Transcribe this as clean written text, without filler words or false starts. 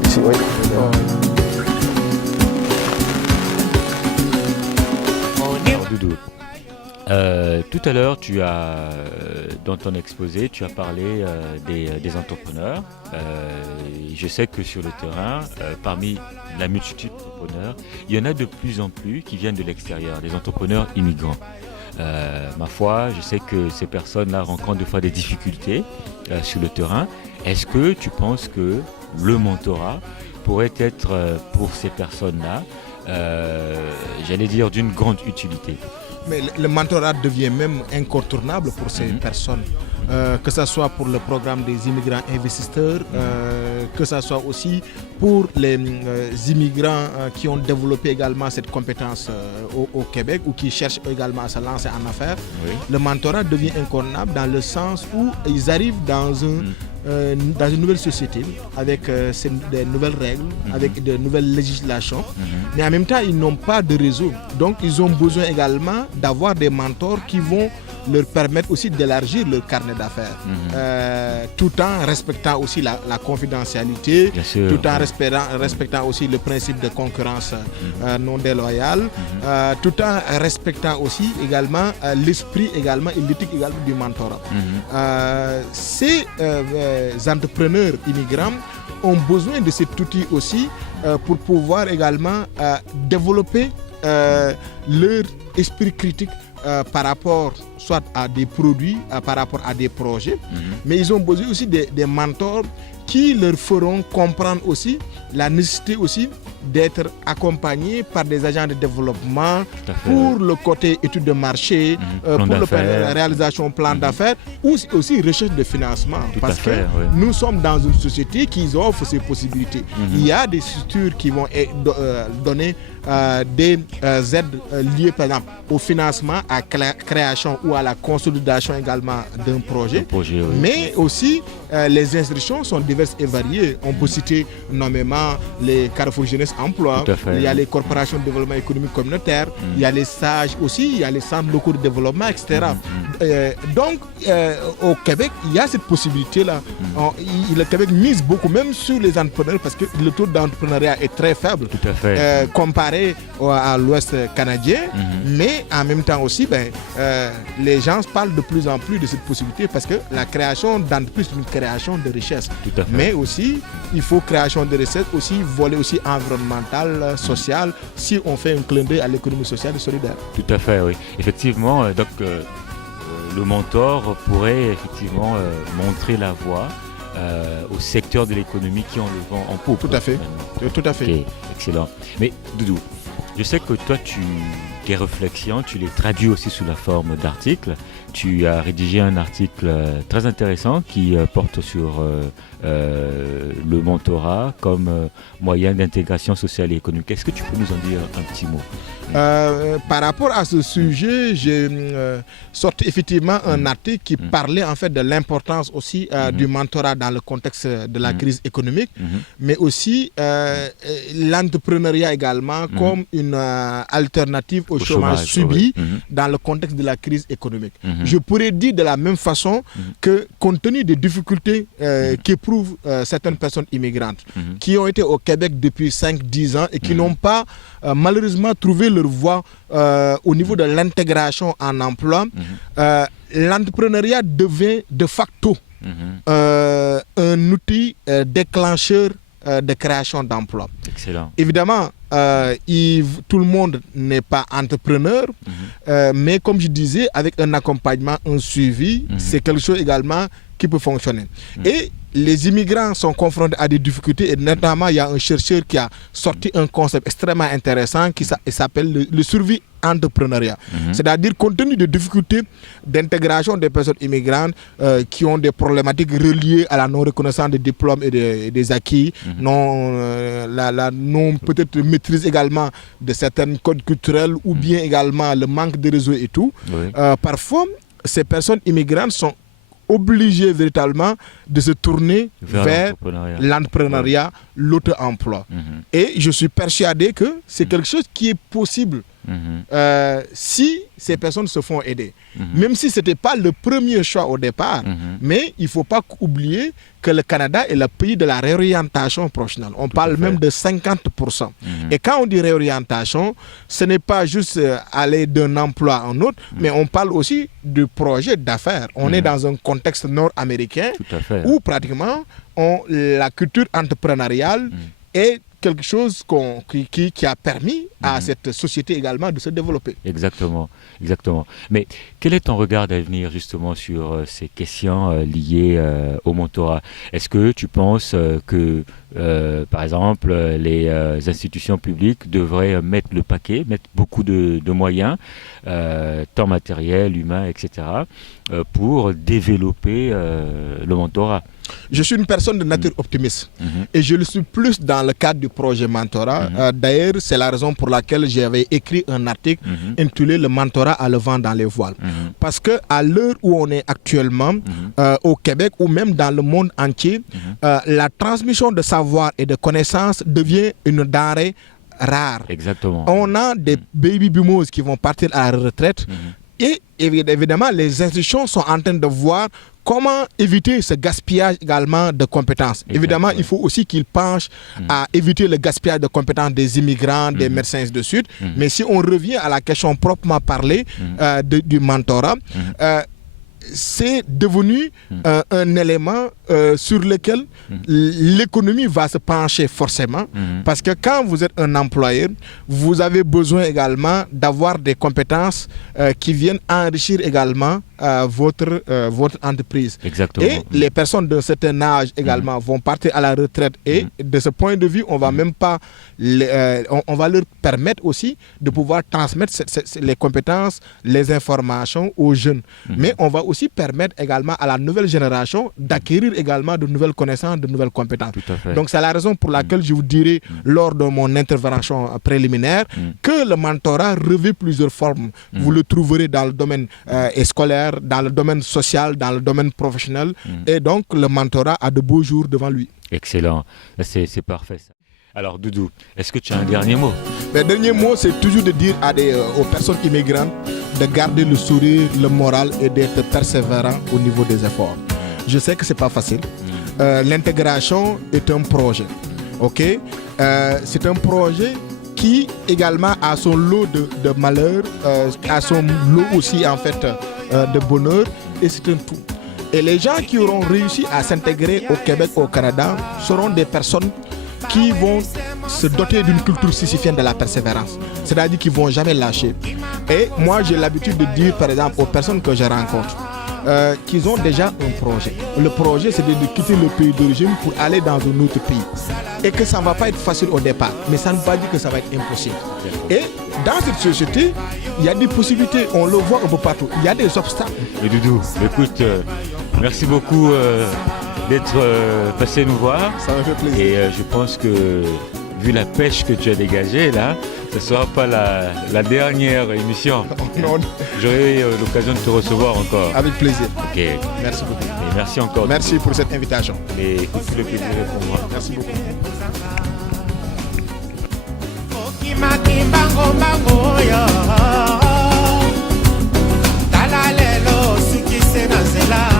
dire ici, oui. Alors, Doudou, tout à l'heure, dans ton exposé, tu as parlé des entrepreneurs. Je sais que sur le terrain, parmi la multitude d'entrepreneurs, il y en a de plus en plus qui viennent de l'extérieur, des entrepreneurs immigrants. Ma foi, je sais que ces personnes-là rencontrent des fois des difficultés sur le terrain. Est-ce que tu penses que le mentorat pourrait être pour ces personnes-là, j'allais dire, d'une grande utilité? Mais le mentorat devient même incontournable pour ces personnes, que ce soit pour le programme des immigrants investisseurs, que ce soit aussi pour les immigrants qui ont développé également cette compétence au Québec ou qui cherchent également à se lancer en affaires. Oui. Le mentorat devient incontournable dans le sens où ils arrivent dans une nouvelle société avec des nouvelles règles, avec de nouvelles législations, mais en même temps ils n'ont pas de réseau, donc ils ont besoin également d'avoir des mentors qui vont leur permettre aussi d'élargir leur carnet d'affaires, tout en respectant aussi la confidentialité, tout en respectant aussi le principe de concurrence non déloyale, tout en respectant aussi également l'esprit également et l'éthique également du mentorat. Ces entrepreneurs immigrants ont besoin de cet outil aussi pour pouvoir également développer leur esprit critique par rapport soit à des produits, par rapport à des projets, mais ils ont besoin aussi des mentors qui leur feront comprendre aussi la nécessité aussi d'être accompagnés par des agents de développement pour le côté étude de marché, pour la réalisation plan d'affaires ou aussi recherche de financement. Parce que nous sommes dans une société qui offre ces possibilités. Il y a des structures qui vont donner des aides liées par exemple au financement, à la création ou à la consolidation également d'un projet. Mais aussi les instructions sont diverses et variées. On peut citer nommément les Carrefour Jeunesse Emploi, il y a les corporations de développement économique communautaire, il y a les SAGE aussi, il y a les centres locaux de développement, etc. Donc au Québec, il y a cette possibilité-là. Le Québec mise beaucoup même sur les entrepreneurs parce que le taux d'entrepreneuriat est très faible comparé à l'Ouest canadien, mais en même temps aussi, les gens parlent de plus en plus de cette possibilité parce que la création d'entreprise est une création de richesse. Mais aussi, il faut création de richesse, aussi volet aussi environnemental, social, si on fait un clin d'œil à l'économie sociale et solidaire. Tout à fait, oui. Effectivement, donc le mentor pourrait effectivement montrer la voie au secteur de l'économie qui ont le vent en poupe. Tout à fait. Tout à fait. Okay, excellent. Mais Doudou, je sais que toi, tes réflexions, tu les traduis aussi sous la forme d'articles. Tu as rédigé un article très intéressant qui porte sur le mentorat comme moyen d'intégration sociale et économique. Est-ce que tu peux nous en dire un petit mot? Par rapport à ce sujet, j'ai sorti effectivement un article qui parlait en fait de l'importance aussi du mentorat dans le contexte de la crise économique, mais aussi l'entrepreneuriat également comme une alternative au chômage subi dans le contexte de la crise économique. Je pourrais dire de la même façon que compte tenu des difficultés qu'éprouvent certaines personnes immigrantes qui ont été au Québec depuis 5-10 ans et qui n'ont pas malheureusement trouvé leur voie au niveau de l'intégration en emploi, l'entrepreneuriat devient de facto un outil déclencheur de création d'emplois. Excellent. Évidemment, tout le monde n'est pas entrepreneur, mais comme je disais, avec un accompagnement, un suivi, c'est quelque chose également qui peut fonctionner. Et les immigrants sont confrontés à des difficultés et notamment il y a un chercheur qui a sorti un concept extrêmement intéressant qui s'appelle le survie entrepreneuriat. C'est-à-dire compte tenu des difficultés d'intégration des personnes immigrantes qui ont des problématiques reliées à la non-reconnaissance des diplômes et des acquis, la non peut-être maîtrise également de certains codes culturels ou bien également le manque de réseau et tout. Parfois, ces personnes immigrantes sont obligés véritablement de se tourner vers l'entrepreneuriat l'auto-emploi. Et je suis persuadé que c'est quelque chose qui est possible si ces personnes se font aider. Même si ce n'était pas le premier choix au départ, mais il ne faut pas oublier que le Canada est le pays de la réorientation professionnelle. On parle même de 50%. Et quand on dit réorientation, ce n'est pas juste aller d'un emploi à un autre, mais on parle aussi du projet d'affaires. On est dans un contexte nord-américain où pratiquement la culture entrepreneuriale est quelque chose qui a permis à cette société également de se développer. Exactement, exactement. Mais quel est ton regard d'avenir justement sur ces questions liées au mentorat? Est-ce que tu penses que, par exemple, les institutions publiques devraient mettre le paquet, mettre beaucoup de moyens, tant matériel, humain, etc., pour développer le mentorat? Je suis une personne de nature optimiste et je le suis plus dans le cadre du projet mentorat. D'ailleurs, c'est la raison pour laquelle j'avais écrit un article intitulé Le mentorat a le vent dans les voiles. Parce qu'à l'heure où on est actuellement au Québec ou même dans le monde entier, la transmission de savoir et de connaissances devient une denrée rare. Exactement. On a des baby boomers qui vont partir à la retraite et évidemment, les institutions sont en train de voir comment éviter ce gaspillage également de compétences. Évidemment, il faut aussi qu'ils penchent à éviter le gaspillage de compétences des immigrants, des médecins, et de suite. Mais si on revient à la question proprement parlée du mentorat, c'est devenu un élément sur lequel l'économie va se pencher forcément, parce que quand vous êtes un employeur, vous avez besoin également d'avoir des compétences qui viennent enrichir également votre entreprise. Exactement. Et les personnes d'un certain âge également vont partir à la retraite et de ce point de vue, on va même pas on va leur permettre aussi de pouvoir transmettre les compétences, les informations aux jeunes. Mais on va aussi permettre également à la nouvelle génération d'acquérir également de nouvelles connaissances, de nouvelles compétences. Donc c'est la raison pour laquelle je vous dirai lors de mon intervention préliminaire que le mentorat revêt plusieurs formes. Vous le trouverez dans le domaine scolaire, dans le domaine social, dans le domaine professionnel. Et donc le mentorat a de beaux jours devant lui. Excellent, c'est parfait ça. Alors Doudou, est-ce que tu as un dernier mot? Le dernier mot, c'est toujours de dire aux personnes immigrantes de garder le sourire, le moral et d'être persévérant au niveau des efforts. Je sais que c'est pas facile. L'intégration est un projet. Ok, c'est un projet qui également a son lot de malheur, a son lot aussi en fait de bonheur, et c'est un tout. Et les gens qui auront réussi à s'intégrer au Québec, au Canada, seront des personnes qui vont se doter d'une culture sisyphienne de la persévérance. C'est-à-dire qu'ils ne vont jamais lâcher. Et moi, j'ai l'habitude de dire, par exemple, aux personnes que je rencontre, qu'ils ont déjà un projet. Le projet, c'est de quitter le pays d'origine pour aller dans un autre pays. Et que ça ne va pas être facile au départ, mais ça ne veut pas dire que ça va être impossible. Et dans cette société, il y a des possibilités, on le voit un peu partout. Il y a des obstacles. Et Doudou, écoute, merci beaucoup d'être passé nous voir. Ça me fait plaisir. Et je pense que, vu la pêche que tu as dégagée là, ce ne sera pas la dernière émission. Non. J'aurai l'occasion de te recevoir encore. Avec plaisir. Ok. Merci beaucoup. Et merci encore. Merci pour cette invitation. Et écoute, le plaisir est pour moi. Merci beaucoup. Talalelo suki se na zela